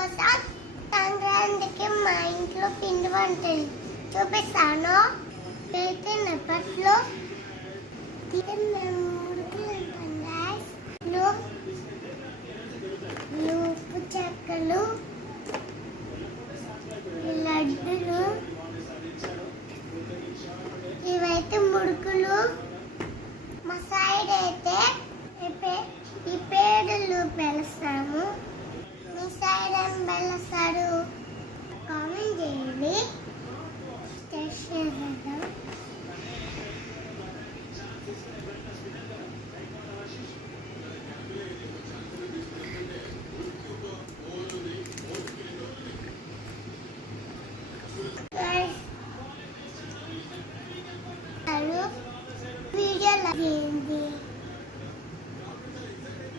ప్రసాద్. సంక్రాంతికి మా ఇంట్లో పిండి వంటలు చూపిస్తాను. అయితే నెప్పట్లో ఉప్పు చెక్కలు, లడ్డులు, ఇవైతే ముడుకులు. మా సైడ్ అయితే ఈ పేడలు పెలుస్తాము. మీ సైడ్ ఏం పెలుస్తారు కామెంట్ చేయండి. వీడియో లైక్ చేయండి.